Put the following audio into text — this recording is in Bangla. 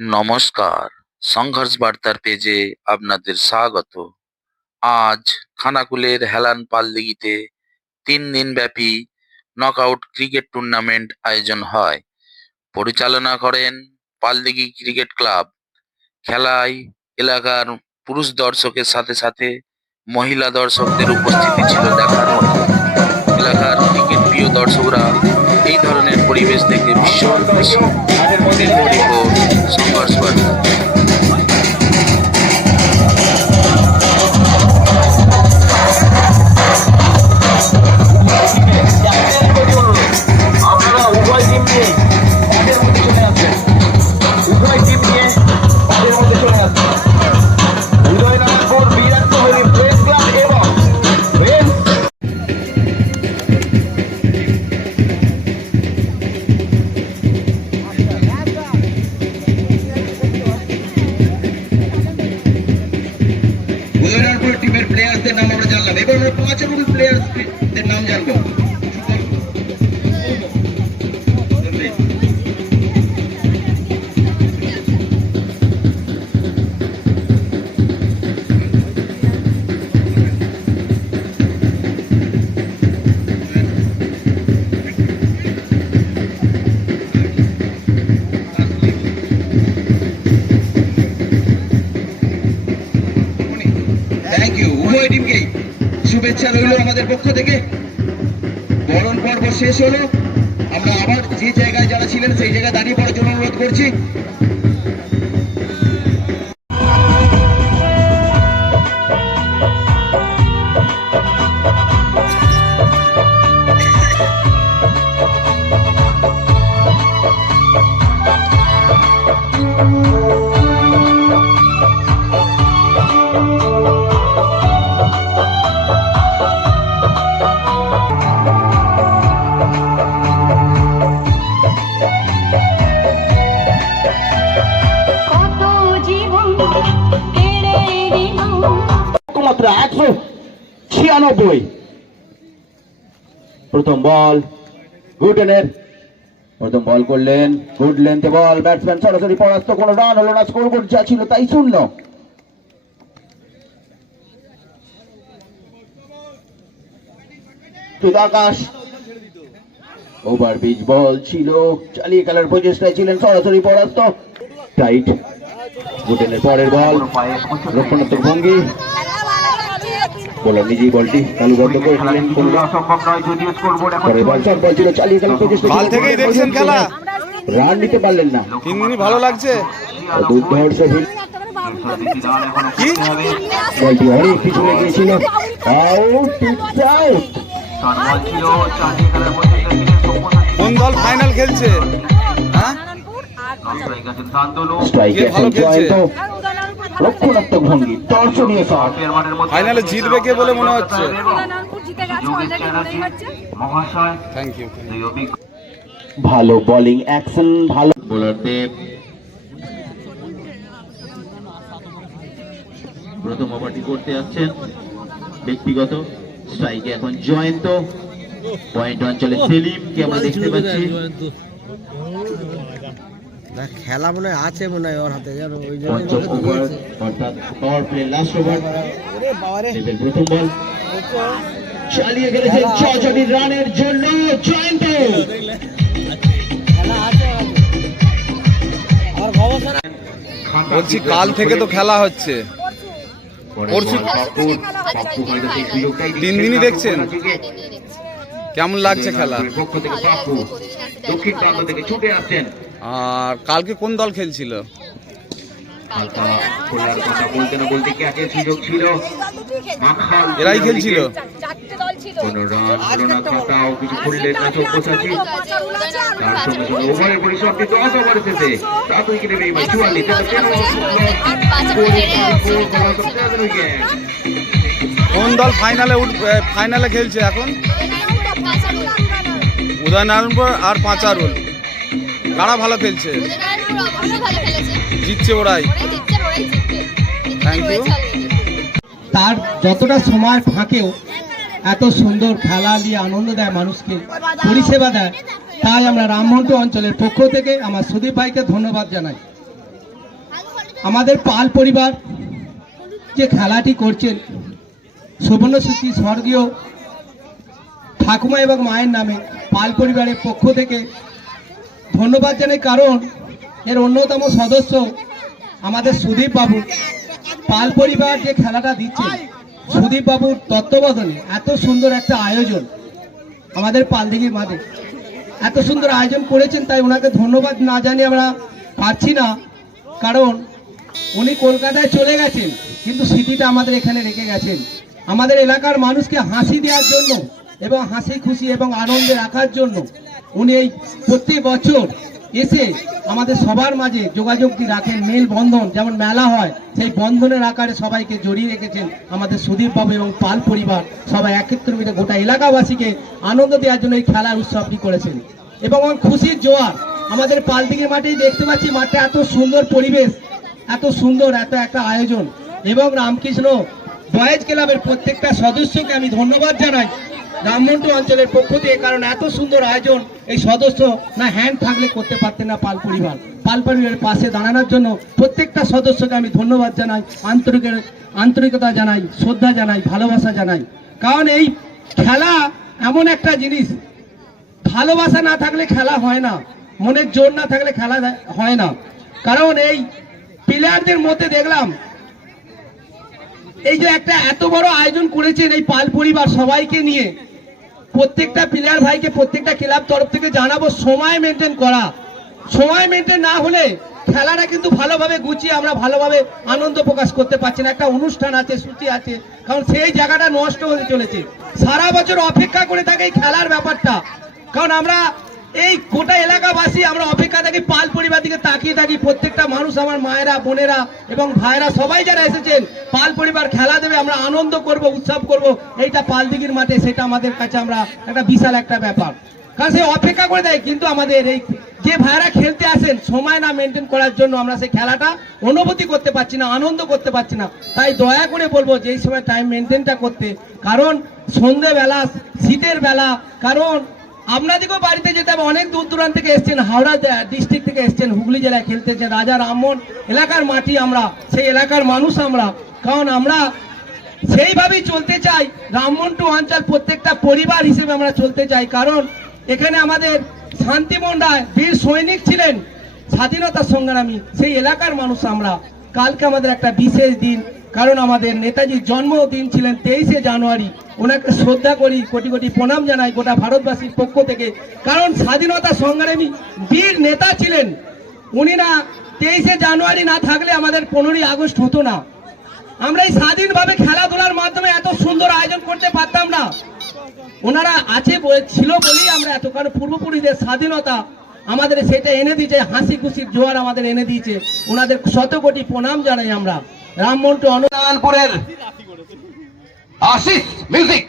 নমস্কার, সংঘর্ষ বার্তার পেজে আপনাদের স্বাগত। আজ খানাকুলের হেলান পালদিঘিতে 3 দিনব্যাপী নকআউট ক্রিকেট টুর্নামেন্ট আয়োজন হয়। পরিচালনা করেন পালদিঘি ক্রিকেট ক্লাব। খেলায় এলাকার পুরুষ দর্শকের সাথে সাথে মহিলা দর্শকদের উপস্থিতি ছিল দেখার মতো। এলাকার ক্রিকেট প্রিয় দর্শকরা এই ধরনের পরিবেশ দেখে ভীষণ খুশি। ব্যুরো রিপোর্ট, সংঘর্ষ বার্তা। আপনারা উভয় টিম নিয়ে মাঠের মধ্যে চলে আসবেন। উভয় টিম নিয়ে মাঠের মধ্যে চলে আসবেন। উদয়নারায়ণপুর বিরাট কোহলি প্রেস ক্লাব এবং উদয়নারায়ণপুর টিমের প্লেয়ারদের নাম আমরা জানলাম। এবার আমরা 5 প্লেয়ারদের নাম জানবো। Thank you. উভয় টিমকে শুভেচ্ছা রইল আমাদের পক্ষ থেকে। বরণ পর্ব শেষ হলো। আমরা আবার যে জায়গায় যারা ছিলেন সেই জায়গায় দাঁড়িয়ে পড়ার জন্য অনুরোধ করছি। মাত্র 196। প্রথম বল গুডেনের, প্রথম বল করলেন গুড লেন্থে বল, ব্যাটসম্যান সরাসরি পরাস্ত, কোনো রান হলো না, স্কোর বোর্ড যা ছিল তাই 0। আকাশ ওভার পিচ বল ছিল, চালিয়ে খেলার প্রচেষ্টায় ছিলেন, সরাসরি পরাস্ত। টাইট গুডেনের পরের বল, রক্ষণাত্মক ভঙ্গি, বোলার নিজেই বলটি তালুবদ্ধ করে নিলেন। পরের বল শর্ট বল ছিল, চালিয়ে খেলার প্রচেষ্টা। কাল থেকেই দেখছেন খেলা, রান নিতে পারলেন না। 3 দিনই ভালো লাগছে। দুর্ধর্ষ কি বলটি অনেক পিছনে গিয়েছিল, আউট। কোন দল ফাইনাল খেলছে? হ্যাঁ, স্ট্রাইকে ভালো খেলছে। রক্ষণাত্মক ভঙ্গি, দর্শনীয় শট। ফাইনালে জিতবে কে বলে মনে হচ্ছে? Thank you. ভালো বোলিং অ্যাকশন, ভালো বোলারদের। প্রথম ওভারটি করতে যাচ্ছেন ব্যক্তিগত। স্ট্রাইকে এখন জয়ন্ত, পয়েন্ট অঞ্চলে সেলিমকে আমরা দেখতে পাচ্ছি। খেলা মনে হয় আছে, মনে হয় ওর হাতে, জানো ওই পঞ্চম ওভার অর্থাৎ পাওয়ার প্লে লাস্ট ওভার। প্রথম বল চালিয়ে গেলেছেন 6 রানের জন্য জয়ন্ত। বলছি কাল থেকে তো খেলা হচ্ছে, 3 দিনই দেখছেন, কেমন লাগছে খেলা? দক্ষিণ প্রান্ত থেকে ছুটে আসছেন। আর কালকে কোন দল খেলছিল? এরাই খেলছিল। কোন দল ফাইনালে খেলছে এখন? উদয়নারায়ণপুর আর পাঁচারুল। কারা ভালো খেলছে? জিতছে ওরাই। Thank you. তার যতটা সময় ফাঁকেও এত সুন্দর খেলা দিয়ে আনন্দ দেয়, মানুষকে পরিষেবা দেয়, তাই আমরা রামমন্টু অঞ্চলের পক্ষ থেকে আমার সুদীপ ভাইকে ধন্যবাদ জানাই। আমাদের পাল পরিবার যে খেলাটি করছেন সুবর্ণসূচি স্বর্গীয় ঠাকুমা এবং মায়ের নামে পাল পরিবারের পক্ষ থেকে ধন্যবাদ জানাই। কারণ এর অন্যতম সদস্য আমাদের সুদীপ বাবু। পাল পরিবার যে খেলাটা দিচ্ছেন সুদীপ বাবুর তত্ত্বাবধানে এত সুন্দর একটা আয়োজন আমাদের পালদিঘির মাঠে এত সুন্দর আয়োজন করেছেন, তাই ওনাকে ধন্যবাদ না জানিয়ে আমরা পারছি না। কারণ উনি কলকাতায় চলে গেছেন কিন্তু স্মৃতিটা আমাদের এখানে রেখে গেছেন। আমাদের এলাকার মানুষকে হাসি দেওয়ার জন্য এবং হাসি খুশি এবং আনন্দে রাখার জন্য উনি এই প্রতি বছর এসে আমাদের সবার মাঝে যোগাযোগ দিয়ে রাখেন। মেল বন্ধন যেমন মেলা হয় সেই বন্ধনের আকারে সবাইকে জড়িয়ে রেখেছেন আমাদের সুদীপ বাবু এবং পাল পরিবার সবাই একত্র মিলে গোটা এলাকাবাসীকে আনন্দ দেওয়ার জন্য এই খেলার উৎসবটি করেছেন। এবং আমার খুশির জোয়ার আমাদের পালদিঘির মাঠেই দেখতে পাচ্ছি। মাঠে এত সুন্দর পরিবেশ, এত সুন্দর এত একটা আয়োজন এবং রামকৃষ্ণ বয়েজ ক্লাবের প্রত্যেকটা সদস্যকে আমি ধন্যবাদ জানাই রামমন্টু অঞ্চলের পক্ষ থেকে। কারণ এত সুন্দর আয়োজন এই সদস্য না হ্যান্ড থাকলে করতে পারতেন না। পাল পরিবারের পাশে দাঁড়ানোর জন্য প্রত্যেকটা সদস্যকে আমি ধন্যবাদ জানাই, আন্তরিকতা জানাই, শ্রদ্ধা জানাই, ভালোবাসা জানাই। কারণ এই খেলা এমন একটা জিনিস, ভালোবাসা না থাকলে খেলা হয় না, মনের জোর না থাকলে খেলা হয় না। কারণ এই প্লেয়ারদের মধ্যে দেখলাম এই যে একটা এত বড় আয়োজন করেছেন এই পাল পরিবার সবাইকে নিয়ে, প্রত্যেকটা প্লেয়ার ভাইকে প্রত্যেকটা ক্লাব তরফ থেকে জানাবো সময় মেনটেন করা। সময় মেনটেন না হলে খেলাটা কিন্তু ভালোভাবে গুছিয়ে আমরা ভালোভাবে আনন্দ প্রকাশ করতে পারছি না। একটা অনুষ্ঠান আছে, সূচি আছে, কারণ সেই জায়গাটা নষ্ট হতে চলেছে। সারা বছর অপেক্ষা করে থাকে এই খেলার ব্যাপারটা। কারণ আমরা এই গোটা এলাকাবাসী আমরা অপেক্ষা থাকি, পাল পরিবার দিকে তাকিয়ে থাকি। প্রত্যেকটা মানুষ, আমার মায়েরা, বোনেরা এবং ভাইরা সবাই যারা এসেছেন পাল পরিবার খেলা দেবে, আমরা আনন্দ করব, উৎসব করব এইটা পালদিঘির মাঠে, সেটা আমাদের কাছে আমরা একটা বিশাল একটা ব্যাপার। কারণ সে অপেক্ষা করে দেয়, কিন্তু আমাদের এই যে ভাইরা খেলতে আসেন সময় না মেনটেন করার জন্য আমরা সেই খেলাটা অনুভূতি করতে পারছি না, আনন্দ করতে পারছি না। তাই দয়া করে বলবো যে এই সময় টাইম মেনটেনটা করতে। কারণ সন্ধ্যেবেলা, শীতের বেলা, কারণ আপনাদেরকেও বাড়িতে যেতে হবে, অনেক দূর দূরান্ত থেকে এসছেন, হাওড়া ডিস্ট্রিক্ট থেকে এসছেন, হুগলি জেলায় খেলতেছেন। রাজা রামমোহন এলাকার মাটি, আমরা সেই এলাকার মানুষ আমরা। কারণ আমরা সেইভাবেই চলতে চাই, রামমন্টু অঞ্চল প্রত্যেকটা পরিবার হিসেবে আমরা চলতে চাই। কারণ এখানে আমাদের শান্তিমোহন রায় বীর সৈনিক ছিলেন, স্বাধীনতা সংগ্রামী, সেই এলাকার মানুষ আমরা। কালকে আমাদের একটা বিশেষ দিন, কারণ আমাদের নেতাজির জন্মদিন ছিলেন 23শে জানুয়ারি। ওনাকে শ্রদ্ধা করি, কোটি কোটি প্রণাম জানাই গোটা ভারতবাসীর পক্ষ থেকে। কারণ স্বাধীনতা সংগ্রামী বীর নেতা ছিলেন উনি। না 23শে জানুয়ারি না থাকলে আমাদের 15ই আগস্ট হতো না। আমরা এই স্বাধীনভাবে খেলাধুলার মাধ্যমে এত সুন্দর আয়োজন করতে পারতাম না। ওনারা ছিল বলেই আমরা এত, কারণ পূর্বপুরুষদের স্বাধীনতা আমাদের সেটা এনে দিয়েছে, হাসি খুশির জোয়ার আমাদের এনে দিয়েছে। ওনাদের শত কোটি প্রণাম জানাই আমরা। রামমন্টু আশিস মিউজিক।